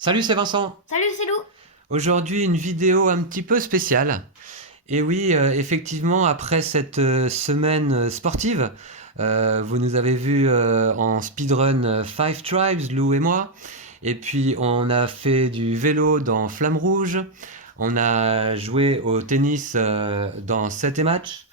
Salut, c'est Vincent. Salut, c'est Lou. Aujourd'hui, une vidéo un petit peu spéciale. Et oui, effectivement, après cette semaine sportive, vous nous avez vus en speedrun Five Tribes, Lou et moi. Et puis, on a fait du vélo dans Flamme Rouge. On a joué au tennis dans 7 et match.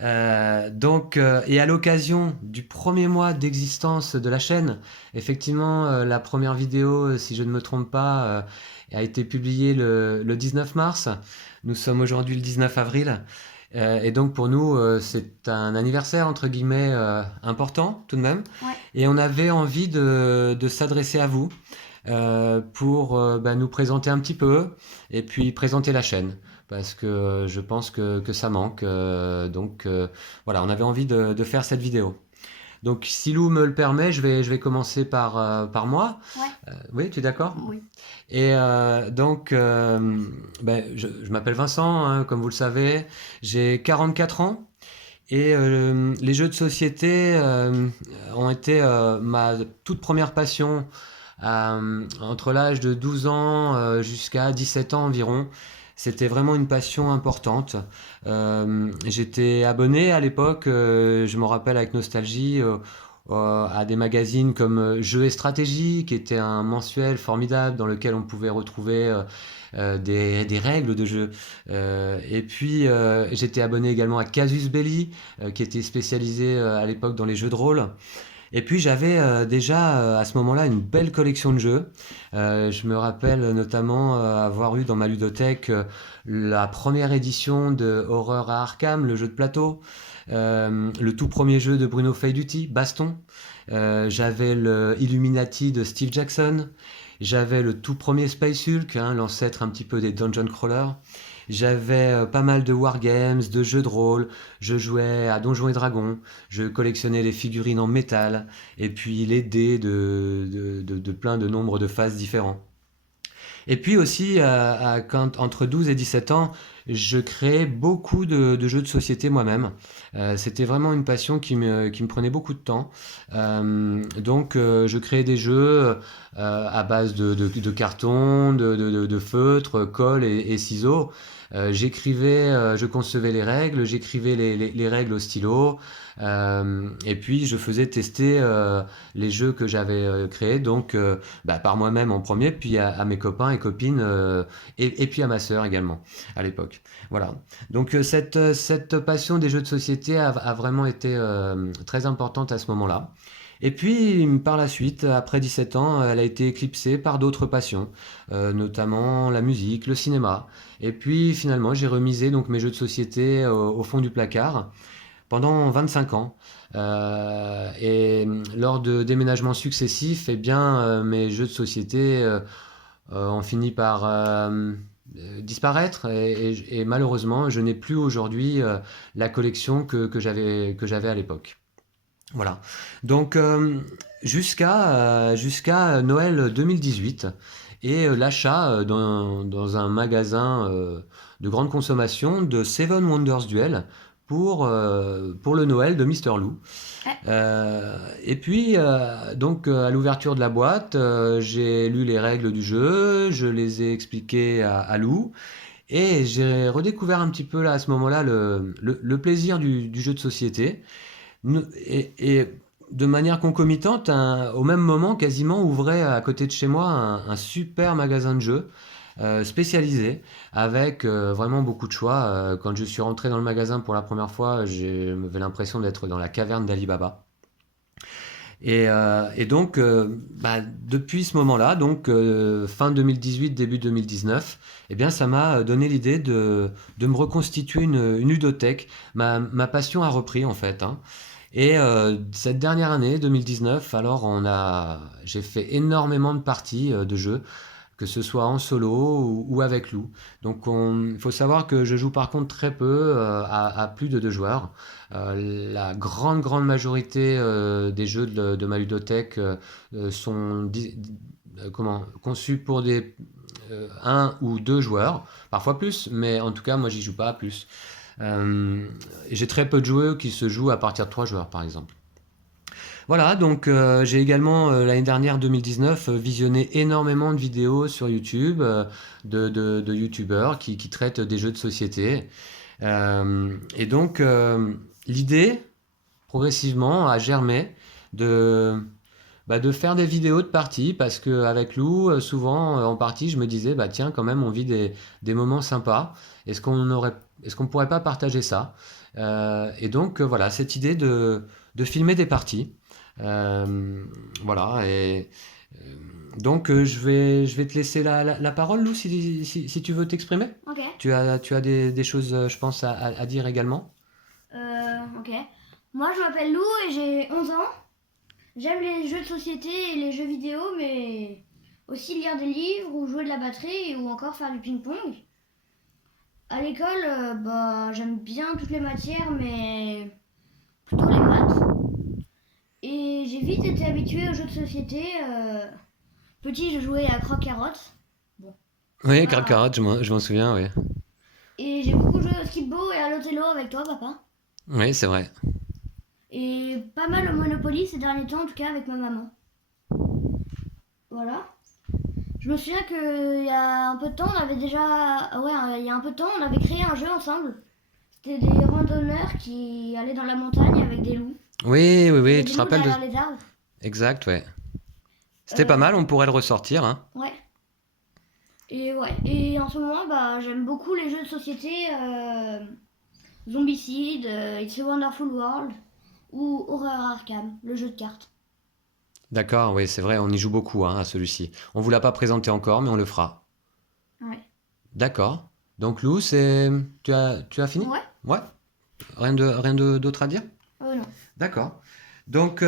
Et à l'occasion du premier mois d'existence de la chaîne, effectivement, la première vidéo, si je ne me trompe pas, a été publiée le 19 mars. Nous sommes aujourd'hui le 19 avril. Et donc pour nous, c'est un anniversaire, entre guillemets, important tout de même. Ouais. Et on avait envie de s'adresser à vous pour nous présenter un petit peu et puis présenter la chaîne parce que je pense que ça manque. Voilà, on avait envie de faire cette vidéo. Donc si Lou me le permet, je vais commencer par moi. Ouais. Oui, tu es d'accord? Oui. Et je m'appelle Vincent, hein, comme vous le savez. J'ai 44 ans. Et les jeux de société ont été ma toute première passion entre l'âge de 12 ans jusqu'à 17 ans environ. C'était vraiment une passion importante. J'étais abonné à l'époque, je me rappelle avec nostalgie, à des magazines comme Jeux et Stratégie, qui était un mensuel formidable dans lequel on pouvait retrouver des règles de jeu. Et puis j'étais abonné également à Casus Belli, qui était spécialisé à l'époque dans les jeux de rôle. Et puis j'avais déjà à ce moment-là une belle collection de jeux. Je me rappelle notamment avoir eu dans ma ludothèque la première édition de Horreur à Arkham, le jeu de plateau, le tout premier jeu de Bruno Faiduti, Baston. J'avais le Illuminati de Steve Jackson. J'avais le tout premier Space Hulk, hein, l'ancêtre un petit peu des Dungeon Crawlers. J'avais pas mal de wargames, de jeux de rôle. Je jouais à Donjons et Dragons. Je collectionnais les figurines en métal. Et puis les dés de plein de nombres de phases différents. Et puis aussi, entre 12 et 17 ans, je créais beaucoup de jeux de société moi-même. C'était vraiment une passion qui me prenait beaucoup de temps. Je créais des jeux à base de carton, de feutre, colle et ciseaux. Je concevais les règles, j'écrivais les règles au stylo, et puis je faisais tester les jeux que j'avais créés, par moi-même en premier, puis à mes copains et copines, et puis à ma sœur également, à l'époque. Voilà. Donc cette passion des jeux de société a vraiment été très importante à ce moment-là. Et puis, par la suite, après 17 ans, elle a été éclipsée par d'autres passions, notamment la musique, le cinéma. Et puis, finalement, j'ai remisé donc mes jeux de société au fond du placard pendant 25 ans. Lors de déménagements successifs, eh bien, mes jeux de société ont fini par disparaître et malheureusement, je n'ai plus aujourd'hui la collection que j'avais à l'époque. Voilà. Donc jusqu'à Noël 2018 et l'achat dans un magasin de grande consommation de Seven Wonders Duel pour le Noël de Mister Lou. Ouais. Et puis, à l'ouverture de la boîte, j'ai lu les règles du jeu, je les ai expliquées à Lou, et j'ai redécouvert un petit peu là, à ce moment-là le plaisir du jeu de société. Et de manière concomitante, au même moment, quasiment ouvrait à côté de chez moi un super magasin de jeux spécialisé avec vraiment beaucoup de choix. Quand je suis rentré dans le magasin pour la première fois, j'avais l'impression d'être dans la caverne d'Ali Baba. Depuis ce moment-là, fin 2018, début 2019, eh bien, ça m'a donné l'idée de me reconstituer une ludothèque. Ma passion a repris en fait, hein. Et cette dernière année, 2019, alors j'ai fait énormément de parties de jeux, que ce soit en solo ou avec Lou. Donc il faut savoir que je joue par contre très peu, à plus de deux joueurs. La grande majorité des jeux de ma ludothèque sont conçus pour des un ou deux joueurs, parfois plus, mais en tout cas moi j'y joue pas à plus. J'ai très peu de jeux qui se jouent à partir de trois joueurs par exemple. Voilà, donc j'ai également l'année dernière 2019 visionné énormément de vidéos sur YouTube de youtubeurs qui traitent des jeux de société. Et donc l'idée progressivement a germé de, de faire des vidéos de parties parce qu'avec Lou, souvent en partie, je me disais, bah tiens, quand même, on vit des moments sympas. Est-ce qu'on pourrait pas partager ça? Et donc, voilà, cette idée de filmer des parties. Euh, voilà, et euh, donc je vais te laisser la parole, Lou, si tu veux t'exprimer. Ok. Tu as des choses, je pense, à dire également. Ok. Moi, je m'appelle Lou et j'ai 11 ans. J'aime les jeux de société et les jeux vidéo, mais aussi lire des livres ou jouer de la batterie ou encore faire du ping-pong. À l'école, j'aime bien toutes les matières, mais plutôt les maths. Et j'ai vite été habituée aux jeux de société. Petit, je jouais à Croque-Carotte. Bon, c'est Oui, pas. Carcarat, je m'en souviens, oui. Et j'ai beaucoup joué au Skip-Bo et à l'Othello avec toi, papa. Oui, c'est vrai. Et pas mal au Monopoly ces derniers temps, en tout cas avec ma maman. Voilà. Je me souviens qu'il y a un peu de temps, on avait déjà. Ouais, il y a un peu de temps, on avait créé un jeu ensemble. C'était des randonneurs qui allaient dans la montagne avec des loups. Oui, oui, Il y oui, avait tu des te loups rappelles de... derrière les arbres. Exact, ouais. C'était pas mal, Euh, on pourrait le ressortir, hein. ouais. Et ouais. Et en ce moment, j'aime beaucoup les jeux de société Zombicide, It's a Wonderful World ou Horror Arkham, le jeu de cartes. D'accord, oui, c'est vrai, on y joue beaucoup, hein, à celui-ci. On vous l'a pas présenté encore, mais on le fera. Ouais. D'accord. Donc Lou, c'est... tu as fini? Ouais. Ouais? D'autre à dire? Non. D'accord. Donc,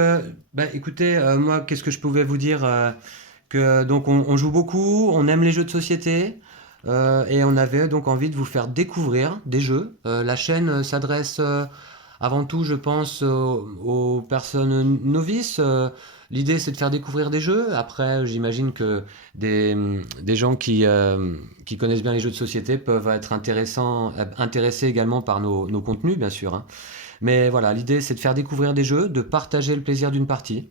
écoutez, moi, qu'est-ce que je pouvais vous dire que donc on joue beaucoup, on aime les jeux de société et on avait donc envie de vous faire découvrir des jeux. La chaîne s'adresse avant tout, je pense, aux personnes novices. L'idée, c'est de faire découvrir des jeux. Après, j'imagine que des gens qui connaissent bien les jeux de société peuvent être intéressés également par nos contenus, bien sûr, hein. Mais voilà, l'idée, c'est de faire découvrir des jeux, de partager le plaisir d'une partie.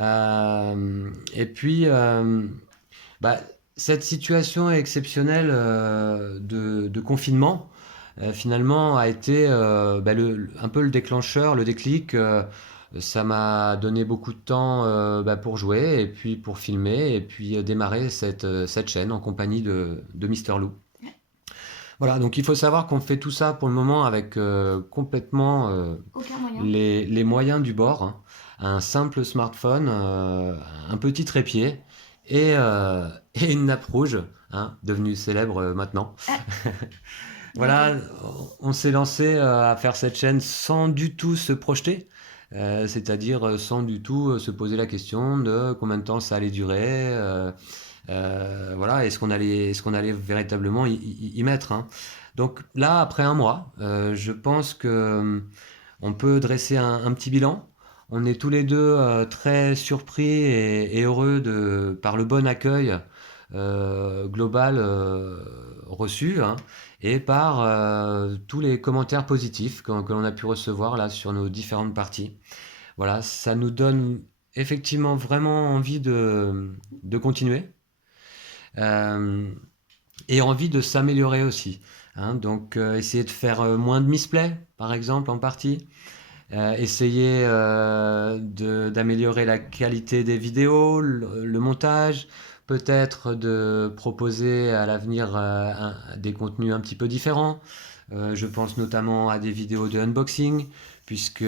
Et puis, bah, cette situation exceptionnelle de confinement, finalement, a été un peu le déclencheur, le déclic. Ça m'a donné beaucoup de temps pour jouer et puis pour filmer et puis démarrer cette chaîne en compagnie de Mister Lou. Voilà, donc il faut savoir qu'on fait tout ça pour le moment avec complètement Aucun moyen. les moyens du bord, hein. Un simple smartphone, un petit trépied et une nappe rouge, hein, devenue célèbre maintenant. Ah, Voilà, bientôt. on s'est lancé à faire cette chaîne sans du tout se projeter, c'est-à-dire sans du tout se poser la question de combien de temps ça allait durer. Voilà, est-ce qu'on allait véritablement y mettre, hein. Donc là, après un mois, je pense que on peut dresser un petit bilan. On est tous les deux très surpris et heureux par le bon accueil global reçu, hein, et par tous les commentaires positifs que l'on a pu recevoir là sur nos différentes parties. Voilà, ça nous donne effectivement vraiment envie de continuer euh, et envie de s'améliorer aussi, hein. Donc essayer de faire moins de misplay, par exemple, en partie. Essayer d'améliorer la qualité des vidéos, le montage, peut-être de proposer à l'avenir des contenus un petit peu différents. Je pense notamment à des vidéos de unboxing, puisque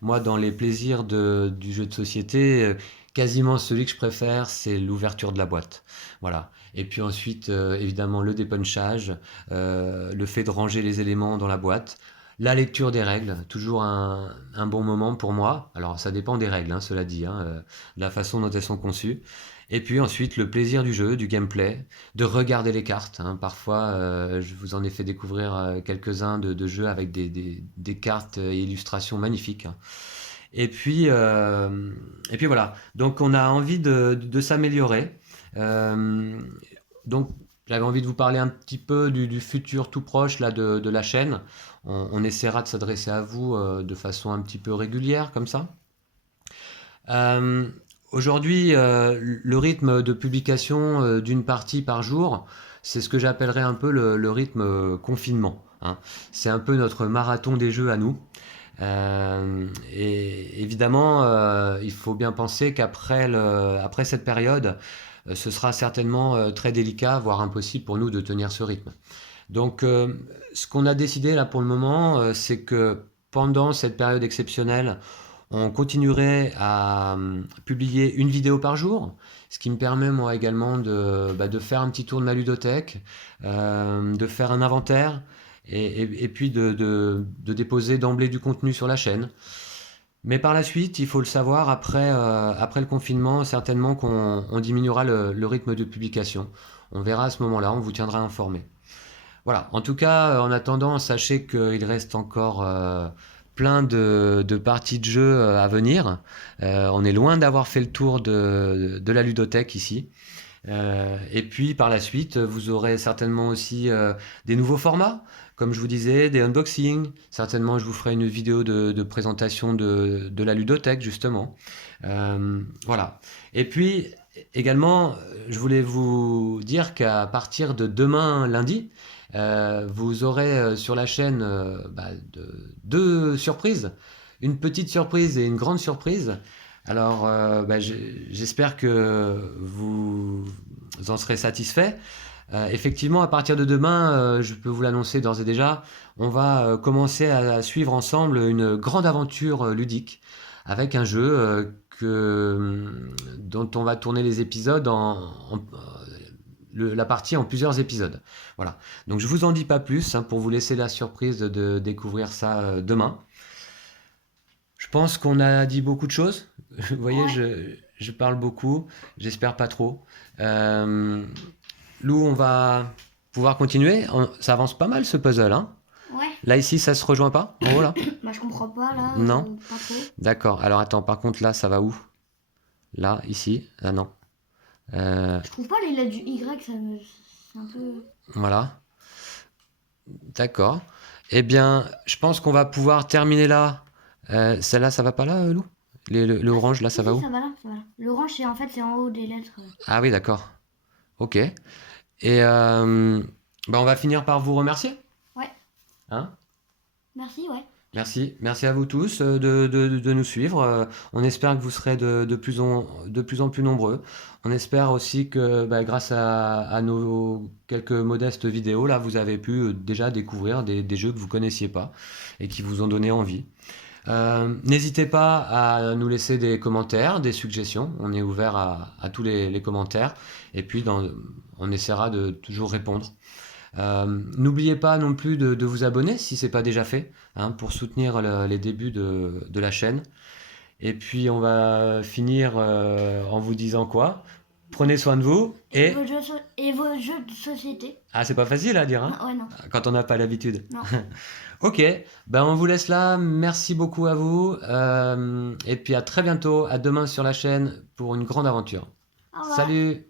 moi, dans les plaisirs du jeu de société, quasiment celui que je préfère, c'est l'ouverture de la boîte. Voilà. Et puis ensuite, évidemment, le dépunchage, le fait de ranger les éléments dans la boîte. La lecture des règles, toujours un bon moment pour moi. Alors ça dépend des règles, hein, cela dit, hein, de la façon dont elles sont conçues. Et puis ensuite le plaisir du jeu, du gameplay, de regarder les cartes, hein. Parfois, je vous en ai fait découvrir quelques-uns de jeux avec des cartes et illustrations magnifiques, hein. Et puis, euh, et puis voilà. Donc on a envie de s'améliorer. Euh, donc j'avais envie de vous parler un petit peu du futur tout proche là, de la chaîne. On essaiera de s'adresser à vous de façon un petit peu régulière comme ça. Euh, Aujourd'hui, le rythme de publication d'une partie par jour, c'est ce que j'appellerais un peu le rythme confinement, hein. C'est un peu notre marathon des jeux à nous. Et évidemment, il faut bien penser après cette période, ce sera certainement très délicat, voire impossible pour nous de tenir ce rythme. Donc, ce qu'on a décidé là pour le moment, c'est que pendant cette période exceptionnelle, on continuerait à publier une vidéo par jour, ce qui me permet moi également de faire un petit tour de ma ludothèque, de faire un inventaire et puis de déposer d'emblée du contenu sur la chaîne. Mais par la suite, il faut le savoir, après le confinement, certainement qu'on diminuera le rythme de publication. On verra à ce moment-là, on vous tiendra informé. Voilà, en tout cas, en attendant, sachez qu'il reste encore plein de parties de jeu à venir. On est loin d'avoir fait le tour de la ludothèque ici. Et puis par la suite, vous aurez certainement aussi des nouveaux formats, comme je vous disais, des unboxings. Certainement, je vous ferai une vidéo de présentation de la ludothèque, justement. Voilà. Et puis également, je voulais vous dire qu'à partir de demain, lundi, vous aurez sur la chaîne deux surprises, une petite surprise et une grande surprise. Alors, j'espère que vous en serez satisfait. Effectivement, à partir de demain, je peux vous l'annoncer d'ores et déjà, on va commencer à suivre ensemble une grande aventure ludique avec un jeu dont on va tourner les épisodes la partie en plusieurs épisodes. Voilà. Donc je vous en dis pas plus, hein, pour vous laisser la surprise de découvrir ça demain. Je pense qu'on a dit beaucoup de choses. Vous voyez, Ouais. je parle beaucoup. J'espère pas trop. Lou, on va pouvoir continuer. Ça avance pas mal ce puzzle, hein. Ouais. Là, ici, ça se rejoint pas? En haut, là? Bah, je comprends pas là, Non? pas trop. D'accord. Alors attends, par contre, là, ça va où? Là, ici? Ah non. Euh, Je trouve pas les lettres du Y, c'est un peu. voilà. D'accord. Eh bien, je pense qu'on va pouvoir terminer là. Celle-là, ça va pas là, Lou? Le Ah, orange, là, ça si, va si, où? ça va là, ça va là. L'orange, c'est en haut des lettres. Ah oui, d'accord. Ok. Et on va finir par vous remercier. Ouais. Hein? Merci, ouais. Merci. Merci à vous tous de nous suivre. On espère que vous serez de plus en plus nombreux. On espère aussi que grâce à nos quelques modestes vidéos, là, vous avez pu déjà découvrir des jeux que vous connaissiez pas et qui vous ont donné envie. N'hésitez pas à nous laisser des commentaires, des suggestions. On est ouvert à tous les commentaires. Et puis, on essaiera de toujours répondre. N'oubliez pas non plus de vous abonner si c'est pas déjà fait, hein, pour soutenir les débuts de la chaîne. Et puis, on va finir en vous disant quoi? Prenez soin de vous et... Et vos jeux de société. Ah, c'est pas facile à dire, hein, Ah, ouais, non. quand on n'a pas l'habitude. Non. Ok, on vous laisse là. Merci beaucoup à vous. Et puis à très bientôt, à demain sur la chaîne pour une grande aventure. Au revoir. Salut!